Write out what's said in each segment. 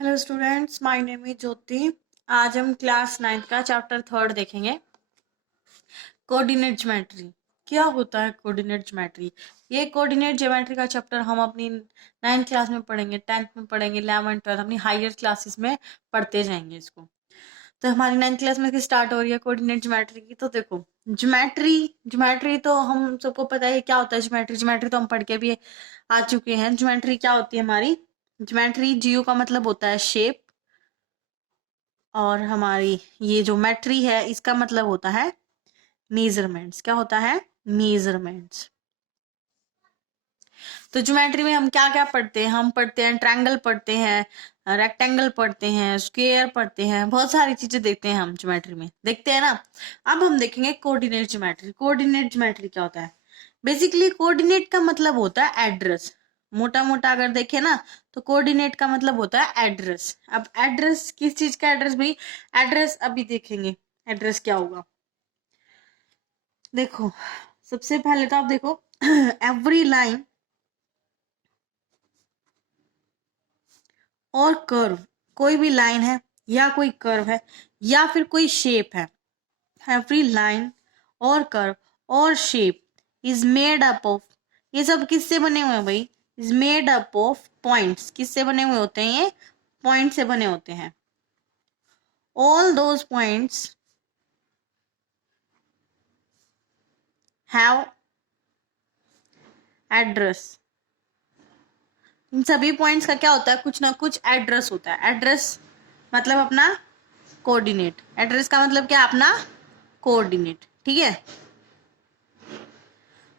Hello students, my name is Jyoti. आज हम class 9th का चैप्टर 3 देखेंगे। Coordinate geometry. क्या होता है कोऑर्डिनेट ज्योमेट्री? ये कोऑर्डिनेट ज्योमेट्री का चैप्टर हम अपनी 9th क्लास में पढ़ेंगे, 10th में पढ़ेंगे, 11th 12th अपनी हायर क्लासेस में पढ़ते जाएंगे इसको। तो हमारी 9th क्लास में स्टार्ट हो रही है कोऑर्डिनेट ज्योमेट्री की। तो देखो, ज्योमेट्री ज्योमेट्री तो हम सबको पता है क्या होता है। ज्योमेट्री ज्योमेट्री तो हम पढ़ के भी आ चुके हैं। ज्योमेट्री क्या होती है हमारी? ज्योमेट्री, जीओ का मतलब होता है शेप, और हमारी ये जो मेट्री है इसका मतलब होता है मेजरमेंट्स। क्या होता है? मेजरमेंट्स। तो ज्योमेट्री में हम क्या क्या पढ़ते हैं? हम पढ़ते हैं ट्रायंगल, पढ़ते हैं रेक्टेंगल, पढ़ते हैं स्क्वायर, पढ़ते हैं बहुत सारी चीजें देखते हैं हम ज्योमेट्री में, देखते हैं ना। अब हम देखेंगे कोऑर्डिनेट ज्योमेट्री। कोऑर्डिनेट ज्योमेट्री क्या होता है? बेसिकली कोऑर्डिनेट का मतलब होता है एड्रेस। मोटा मोटा अगर देखें ना तो कोऑर्डिनेट का मतलब होता है एड्रेस। अब एड्रेस किस चीज का एड्रेस भाई? एड्रेस अभी देखेंगे एड्रेस क्या होगा। देखो, सबसे पहले तो आप देखो एवरी लाइन और कर्व, कोई भी लाइन है या कोई कर्व है या फिर कोई शेप है, एवरी लाइन और कर्व और shape is made up of, ये सब किससे बने हुए हैं भाई? Is made up of points. किससे बने हुए होते हैं ये? पॉइंट से बने होते हैं। All those points have address. इन सभी पॉइंट्स का क्या होता है? कुछ ना कुछ एड्रेस होता है। एड्रेस मतलब अपना कोऑर्डिनेट। एड्रेस का मतलब क्या? अपना कोऑर्डिनेट। ठीक है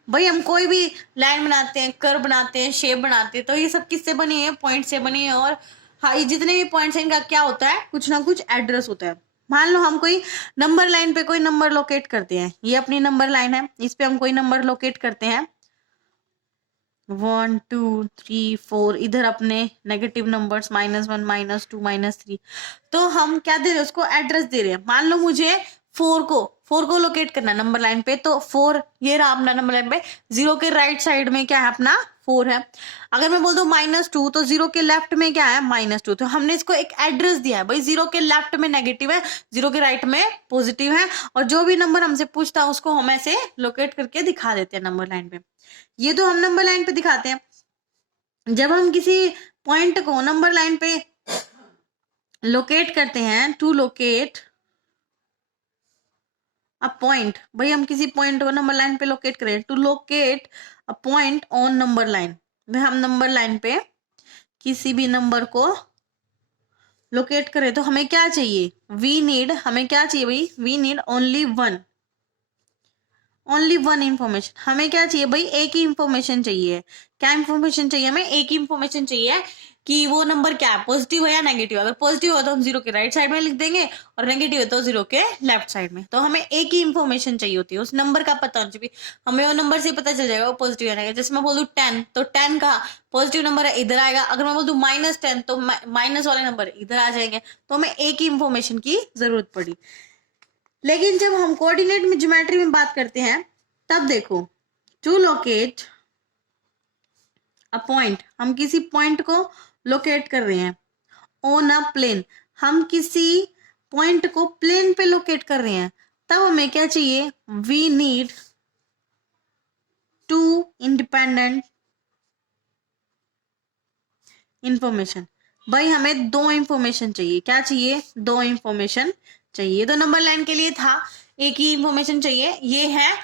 भाई, हम कोई भी लाइन बनाते हैं, कर्व बनाते हैं, शेप बनाते हैं, तो ये सब किससे बनी है? पॉइंट से बनी है। और हाँ, ये जितने भी पॉइंट्स हैं इनका क्या होता है? कुछ ना कुछ एड्रेस होता है। मान लो हम कोई नंबर लाइन पे कोई नंबर लोकेट करते हैं, ये अपनी नंबर लाइन है, इस पे हम कोई नंबर लोकेट करते हैं 1 2 3 4, इधर अपने नेगेटिव नंबर्स -1 -2 -3। तो हम क्या दे रहे हैं? उसको एड्रेस दे रहे हैं। मान लो मुझे 4 को लोकेट करना है नंबर लाइन पे, तो 4 ये रहा अपना नंबर लाइन पे। 0 के राइट साइड में क्या है? अपना 4 है। अगर मैं बोल दूं -2, तो 0 के लेफ्ट में क्या है? -2। तो हमने इसको एक एड्रेस दिया है भाई। 0 के लेफ्ट में नेगेटिव है, 0 के राइट में पॉजिटिव है, और जो भी नंबर हमसे पूछता है उसको हम ऐसे लोकेट करके दिखा देते हैं नंबर लाइन पे। ये तो हम नंबर लाइन पे दिखाते हैं। जब हम किसी पॉइंट को नंबर लाइन पे लोकेट करते हैं, टू लोकेट अ पॉइंट, भाई हम किसी पॉइंट को नंबर लाइन पे लोकेट करें, to locate a point on number line, भाई हम नंबर लाइन पे किसी भी नंबर को लोकेट करें तो हमें क्या चाहिए? हमें क्या चाहिए भाई? We need only one information. हमें क्या चाहिए भाई? एक ही इंफॉर्मेशन चाहिए। क्या इंफॉर्मेशन चाहिए? हमें एक ही इंफॉर्मेशन चाहिए कि वो नंबर क्या है, पॉजिटिव है या नेगेटिव। अगर पॉजिटिव हो तो हम 0 के राइट साइड में लिख देंगे, और नेगेटिव है तो 0 के लेफ्ट साइड में। तो हमें एक ही इंफॉर्मेशन चाहिए होती है, उस नंबर का पता होना चाहिए। हमें वो नंबर से पता चल जाएगा वो पॉजिटिव है नेगेटिव। जैसे मैं बोलूँ 10, तो 10 का पॉजिटिव नंबर है, इधर आएगा। अगर मैं बोल दूं -10, तो माइनस वाले नंबर इधर आ जाएंगे। तो हमें एक ही इंफॉर्मेशन की जरूरत पड़ी। लेकिन जब हम कोऑर्डिनेट में ज्योमेट्री में बात करते हैं, तब देखो, टू लोकेट अ पॉइंट, हम किसी पॉइंट को लोकेट कर रहे हैं ऑन अ प्लेन, हम किसी पॉइंट को प्लेन पे लोकेट कर रहे हैं, तब हमें क्या चाहिए? We need two independent information. भाई हमें दो इंफॉर्मेशन चाहिए। क्या चाहिए? दो इंफॉर्मेशन चाहिए। तो नंबर लाइन के लिए था एक ही इंफॉर्मेशन चाहिए, ये है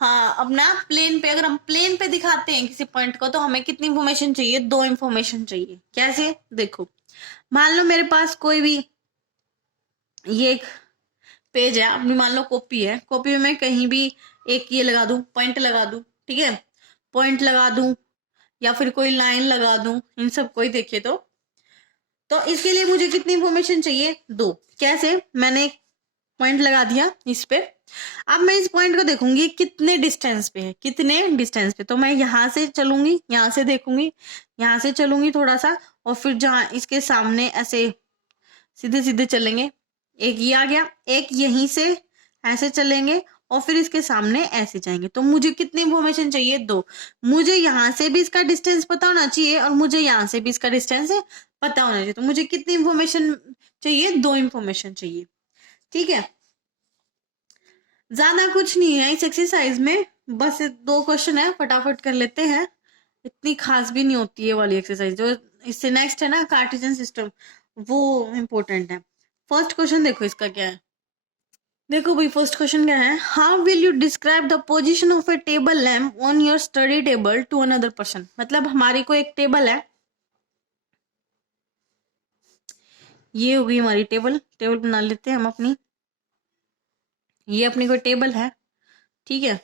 हाँ अपना प्लेन पे। अगर हम प्लेन पे दिखाते हैं किसी पॉइंट को तो हमें कितनी इंफॉर्मेशन चाहिए? दो इंफॉर्मेशन चाहिए। कैसे? देखो, मान लो मेरे पास कोई भी ये एक पेज है अपनी, मान लो कॉपी है, कॉपी में मैं कहीं भी एक ये लगा दूं, पॉइंट लगा दूं, ठीक है, पॉइंट लगा दूं या फिर कोई लाइन लगा दूं, इन सब को ही देखे तो इसके लिए मुझे कितनी इंफॉर्मेशन चाहिए? दो। कैसे? मैंने एक पॉइंट लगा दिया इस पे, अब मैं इस पॉइंट को देखूंगी कितने डिस्टेंस पे है, कितने डिस्टेंस पे। तो मैं यहां से चलूंगी, यहां से देखूंगी, यहां से चलूंगी थोड़ा सा, और फिर जहां इसके सामने ऐसे सीधे सीधे चलेंगे, एक ये आ गया, एक यहीं से ऐसे चलेंगे, और फिर इसके सामने ऐसे जाएंगे। तो मुझे कितनी इंफॉर्मेशन चाहिए? दो। मुझे यहां से भी इसका डिस्टेंस पता होना चाहिए और मुझे यहां से भी इसका डिस्टेंस पता होना चाहिए। तो मुझे कितनी इंफॉर्मेशन चाहिए, 2 इंफॉर्मेशन चाहिए, ठीक है। ज्यादा कुछ नहीं है इस एक्सरसाइज में, बस 2 क्वेश्चन है, फटाफट कर लेते हैं, इतनी खास भी नहीं होती है वाली एक्सरसाइज। जो इससे नेक्स्ट है ना कार्टेशियन सिस्टम, वो इम्पोर्टेंट है। फर्स्ट क्वेश्चन देखो इसका क्या है, देखो भाई फर्स्ट क्वेश्चन क्या है, how will you describe the position of a table lamp on your study table to another person. मतलब हमारी को एक टेबल है, ये होगी हमारी टेबल, टेबल बना लेते हैं हम अपनी, ये अपनी कोई टेबल है, ठीक है।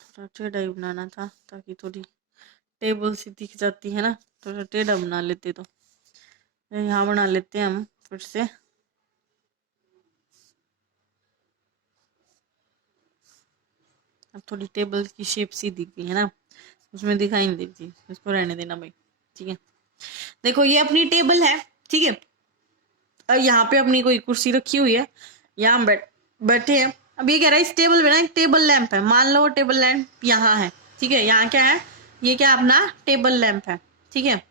थोड़ा टेढ़ा ही बनाना था ताकि थोड़ी टेबल सी दिख जाती है ना, थोड़ा टेढ़ा बना लेते। तो यहाँ बना लेते हैं हम फिर से, अब थोड़ी टेबल की शेप सी दिख गई है ना, उसमें दिखाई नहीं देती, इसको रहने देना भाई, ठीक है। देखो ये अपनी टेबल है, ठीक है, और यहाँ पे अपनी कोई कुर्सी रखी हुई है, यहाँ बैठे हैं। अब ये कह रहा है इस टेबल पे ना एक टेबल लैंप है, मान लो टेबल लैंप यहाँ है, ठीक है, यहाँ क्या है, ये क्या अपना टेबल लैंप है, ठीक है।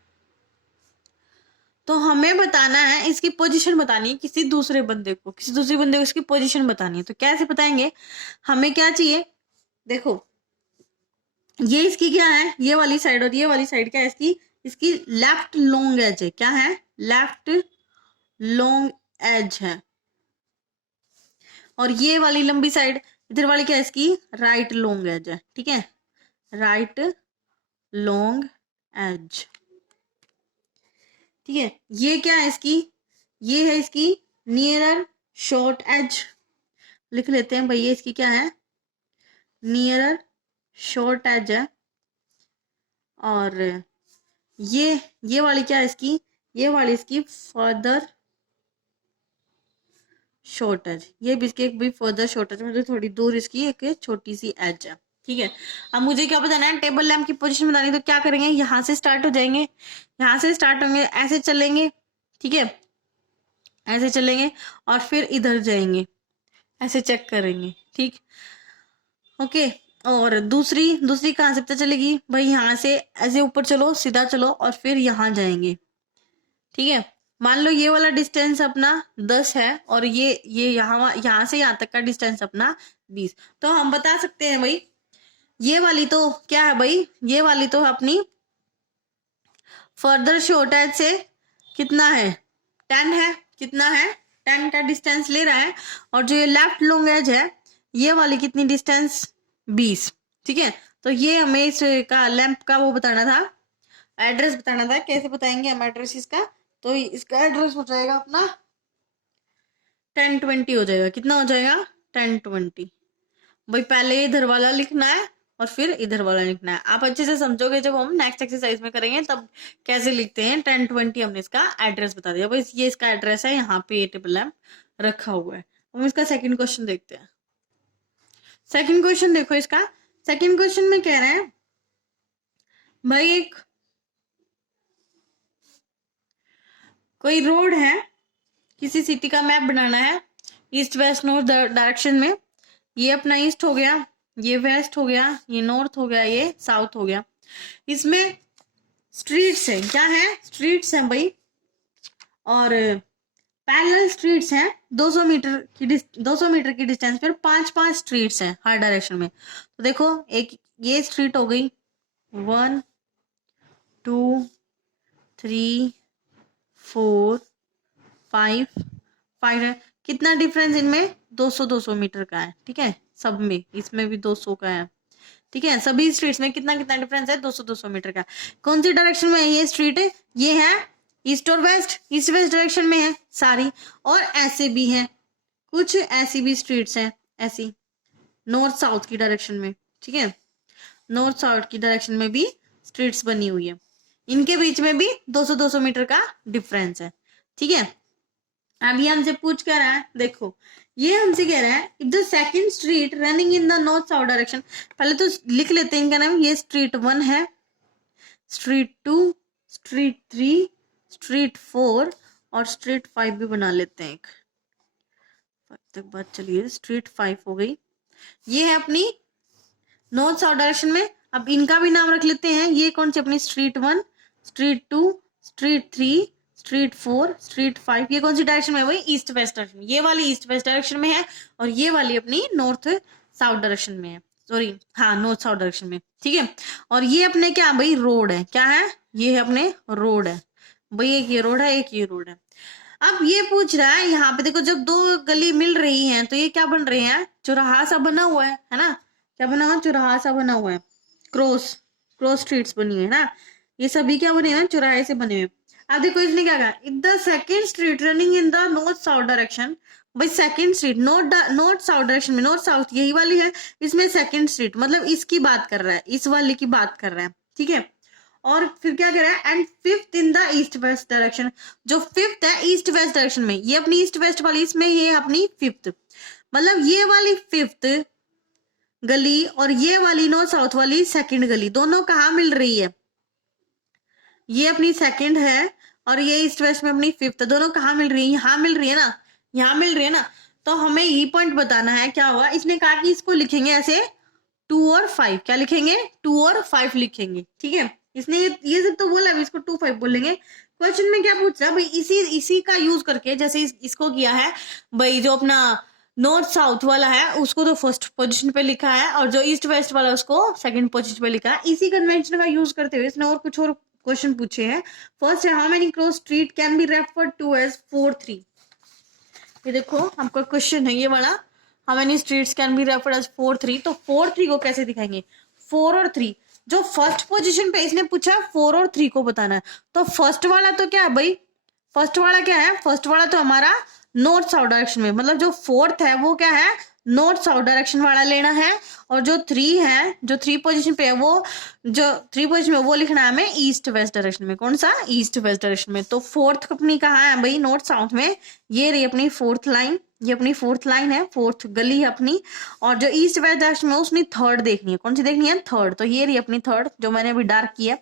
तो हमें बताना है इसकी पोजीशन बतानी है, किसी दूसरे बंदे को, किसी दूसरे बंदे को इसकी पोजीशन बतानी है। तो कैसे बताएंगे, हमें क्या चाहिए, देखो ये इसकी क्या है, ये वाली साइड और ये वाली साइड क्या है इसकी, इसकी लेफ्ट लॉन्ग एज है, क्या है, लेफ्ट लॉन्ग एज है। और ये वाली लंबी साइड इधर वाली क्या है इसकी, राइट लॉन्ग एज है, ठीक है, राइट लॉन्ग एज, ठीक है। ये क्या है इसकी, ये है इसकी नियरर शॉर्ट एज, लिख लेते हैं भाई, ये इसकी क्या है, नियरर शॉर्ट एज है। और ये वाली क्या है इसकी, ये वाली इसकी फर्दर शॉर्ट एज, ये भी इसकी एक भी फर्दर शॉर्ट एज, मतलब थोड़ी दूर इसकी एक छोटी सी एज है, ठीक है। अब मुझे क्या बताना है, टेबल लैम्प की पोजीशन बतानी है। तो क्या करेंगे, यहाँ से स्टार्ट हो जाएंगे, यहाँ से स्टार्ट होंगे, ऐसे चलेंगे, ठीक है, ऐसे चलेंगे और फिर इधर जाएंगे, ऐसे चेक करेंगे, ठीक, ओके। और दूसरी दूसरी कहाँ से पता चलेगी भाई, यहाँ से ऐसे ऊपर चलो, सीधा चलो और फिर यहाँ जाएंगे, ठीक है। मान लो ये वाला डिस्टेंस अपना 10 है और ये यहाँ से यहाँ तक का डिस्टेंस अपना 20। तो हम बता सकते हैं भाई, ये वाली तो क्या है भाई, ये वाली तो अपनी फर्दर शॉर्ट एज से कितना है, 10 है, कितना है, 10 का डिस्टेंस ले रहा है। और जो ये लेफ्ट लॉन्ग एज है, ये वाली कितनी डिस्टेंस, 20, ठीक है। तो ये हमें इसका लैंप का वो बताना था, एड्रेस बताना था। कैसे बताएंगे हम एड्रेस इसका, तो इसका एड्रेस हो जाएगा अपना 1020 हो जाएगा, कितना हो जाएगा 1020। भाई पहले इधर वाला लिखना है और फिर इधर वाला लिखना है, आप अच्छे से समझोगे जब हम नेक्स्ट एक्सरसाइज में करेंगे तब कैसे लिखते हैं। 1020 हमने इसका एड्रेस बता दिया भाई, ये इसका एड्रेस है, यहाँ पे ये टेबल लैंप रखा हुआ है। हम इसका सेकंड क्वेश्चन देखते हैं। सेकंड क्वेश्चन देखो इसका, सेकंड क्वेश्चन में कह रहे हैं भाई एक कोई रोड है, किसी सिटी का मैप बनाना है, ईस्ट वेस्ट नॉर्थ डायरेक्शन में, ये अपना ईस्ट हो गया, ये वेस्ट हो गया, ये नॉर्थ हो गया, ये साउथ हो गया। इसमें स्ट्रीट्स है, क्या है, स्ट्रीट्स हैं भाई, और पैरेलल स्ट्रीट्स हैं, 200 मीटर की 200 मीटर की डिस्टेंस पर 5-5 स्ट्रीट्स हैं हर डायरेक्शन में। तो देखो एक ये स्ट्रीट हो गई, 1 2 3 4 5 5 है, कितना डिफरेंस इनमें, 200 मीटर का है, ठीक है, सब में, इसमें भी 200 का है, ठीक है। सभी स्ट्रीट्स में कितना कितना डिफरेंस है, 200 मीटर का। कौन सी डायरेक्शन में है ये स्ट्रीट है, ये है ईस्ट और वेस्ट, ईस्ट वेस्ट डायरेक्शन में है सारी। और ऐसे भी हैं कुछ, ऐसी भी स्ट्रीट्स हैं, ऐसी नॉर्थ साउथ की डायरेक्शन में, ठीक है, नॉर्थ साउथ की डायरेक्शन में भी स्ट्रीट्स बनी हुई है, इनके बीच में भी 200 मीटर का डिफरेंस है, ठीक है। अब ये हमसे पूछ कर रहा है, देखो ये हमसे कह रहा है if the second street running in the north south direction, पहले तो लिख लेते हैं इनका नाम, ये स्ट्रीट 1 है, स्ट्रीट 2, स्ट्रीट 3, स्ट्रीट 4 और स्ट्रीट 5 भी बना लेते हैं एक तक बात। चलिए स्ट्रीट 5 हो गई, ये है अपनी नॉर्थ साउथ डायरेक्शन में। अब इनका भी नाम रख लेते हैं, ये कौन सी अपनी street 1, street 2, street 3, street 4, street 5, ये कौन सी डायरेक्शन में है? वही ईस्ट वेस्ट डायरेक्शन। ये वाली ईस्ट वेस्ट डायरेक्शन में है और ये वाली अपनी नॉर्थ साउथ डायरेक्शन में है, सॉरी हाँ नॉर्थ साउथ डायरेक्शन में, ठीक है। और ये अपने क्या भाई रोड है, क्या है? ये है अपने रोड है भाई, एक ये रोड है, एक ये रोड है। अब ये पूछ रहा है यहाँ पे देखो, जब दो गली मिल रही हैं तो ये क्या बन रहे हैं? चौराहा सा बना हुआ है ना? क्या बना हुआ? चौराहा सा बना हुआ है, क्रॉस क्रॉस स्ट्रीट्स बनी हुई है ना, ये सभी क्या बने हुए हैं? चौराहे से बने हुए। अब देखो इसने क्या कहा, in the second street running in the north south direction. भाई second street north south direction में, नॉर्थ साउथ यही वाली है, इसमें सेकेंड स्ट्रीट मतलब इसकी बात कर रहा है, इस वाले की बात कर रहा है, ठीक है। और फिर क्या कह रहा है? And fifth in the east west direction, जो फिफ्थ है ईस्ट वेस्ट डायरेक्शन में, ये अपनी ईस्ट वेस्ट वाली, इसमें ये अपनी फिफ्थ, मतलब ये वाली फिफ्थ गली और ये वाली नॉर्थ साउथ वाली सेकंड गली, दोनों कहाँ मिल रही है? ये अपनी सेकंड है और ये ईस्ट वेस्ट में अपनी फिफ्थ, दोनों कहाँ मिल रही है? यहाँ मिल रही है ना, यहाँ मिल रही है ना। तो हमें ये पॉइंट बताना है क्या हुआ। इसने कहा कि इसको लिखेंगे ऐसे 2 और 5, क्या लिखेंगे? 2 और 5 लिखेंगे, ठीक है। इसने ये सब तो बोला, अभी इसको 2 5 बोलेंगे। क्वेश्चन में क्या पूछ रहा है भाई, इसी का यूज करके, जैसे इसको किया है भाई, जो अपना नॉर्थ साउथ वाला है उसको तो फर्स्ट पोजीशन पे लिखा है और जो ईस्ट वेस्ट वाला उसको सेकंड पोजीशन पे लिखा है। इसी कन्वेंशन का यूज करते हुए इसने और कुछ और क्वेश्चन पूछे हैं। फर्स्ट है, how many cross street can be referred to as 4 3। ये देखो आपका क्वेश्चन है ये वाला, how many streets can be referred as 4 3। तो 4 3 को कैसे दिखाएंगे? 4 और 3, जो फर्स्ट पोजीशन पे इसने पूछा 4 और 3 को बताना है। तो फर्स्ट वाला तो क्या है भाई? फर्स्ट वाला क्या है? फर्स्ट वाला तो हमारा नॉर्थ साउथ डायरेक्शन में, मतलब जो फोर्थ है वो क्या है? नॉर्थ साउथ डायरेक्शन वाला लेना है। और जो 3 है, जो 3 पोजीशन पे है, वो जो 3 पोजीशन में वो लिखना है हमें ईस्ट वेस्ट डायरेक्शन में। कौन सा? ईस्ट वेस्ट डायरेक्शन में। तो फोर्थ अपनी कहाँ है भाई? नॉर्थ साउथ में। ये रही अपनी फोर्थ लाइन, ये अपनी फोर्थ लाइन है, फोर्थ गली है अपनी। और जो ईस्ट वेस्ट डायरेक्शन में उसने थर्ड देखनी है, कौन सी देखनी है? थर्ड। तो ये रही अपनी थर्ड, जो मैंने अभी डार्क किया।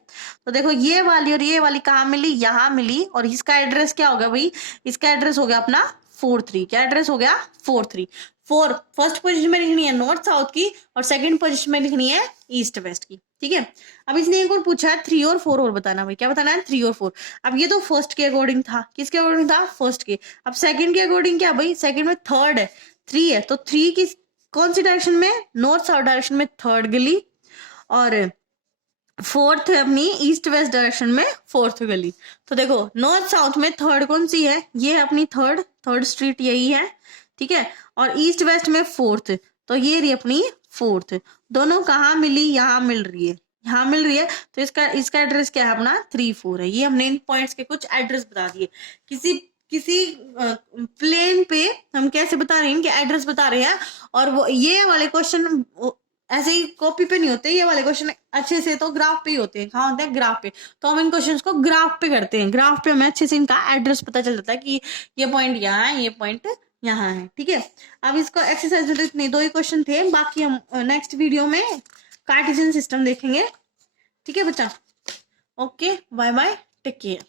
तो देखो ये वाली और ये वाली कहाँ मिली? यहाँ मिली। और इसका एड्रेस क्या होगा भाई? इसका एड्रेस हो गया अपना 4 3। क्या एड्रेस हो गया? 4 3। 4 फर्स्ट पोजीशन में लिखनी है नॉर्थ साउथ की और सेकंड पोजीशन में लिखनी है ईस्ट वेस्ट की, ठीक है। अब इसने एक और पूछा है 3 और 4 और बताना भाई, क्या बताना है? 3 और 4। अब ये तो फर्स्ट के अकॉर्डिंग था, किसके अकॉर्डिंग था? फर्स्ट के। अब सेकंड के अकॉर्डिंग क्या भाई? सेकंड में थर्ड है, 3 है, तो 3 की कौन सी डायरेक्शन में? नॉर्थ साउथ डायरेक्शन में थर्ड गली। और फोर्थ है अपनी ईस्ट वेस्ट डायरेक्शन में फोर्थ गली। तो देखो नॉर्थ साउथ में थर्ड कौन सी है? ये है अपनी थर्ड स्ट्रीट, यही है, ठीक है। और ईस्ट वेस्ट में फोर्थ, तो ये रही अपनी फोर्थ। दोनों कहाँ मिली? यहाँ मिल रही है, यहाँ मिल रही है। तो इसका एड्रेस क्या है? अपना 3 4 है। ये हमने इन पॉइंट्स के कुछ एड्रेस बता दिए। किसी प्लेन पे हम कैसे बता रहे हैं कि एड्रेस बता रहे हैं। और वो ये वाले क्वेश्चन ऐसे ही कॉपी पे नहीं होते, ये वाले क्वेश्चन अच्छे से तो ग्राफ पे ही होते हैं। कहाँ होते हैं? ग्राफ पे। तो हम इन क्वेश्चंस को ग्राफ पे करते हैं, ग्राफ पे हमें अच्छे से इनका एड्रेस पता चल जाता है कि ये पॉइंट यहाँ है, ये पॉइंट यहाँ है, ठीक है। अब इसको एक्सरसाइज में तो इतने 2 ही क्वेश्चन थे, बाकी हम नेक्स्ट वीडियो में कार्टेशियन सिस्टम देखेंगे, ठीक है बच्चा। Okay, bye bye, take care.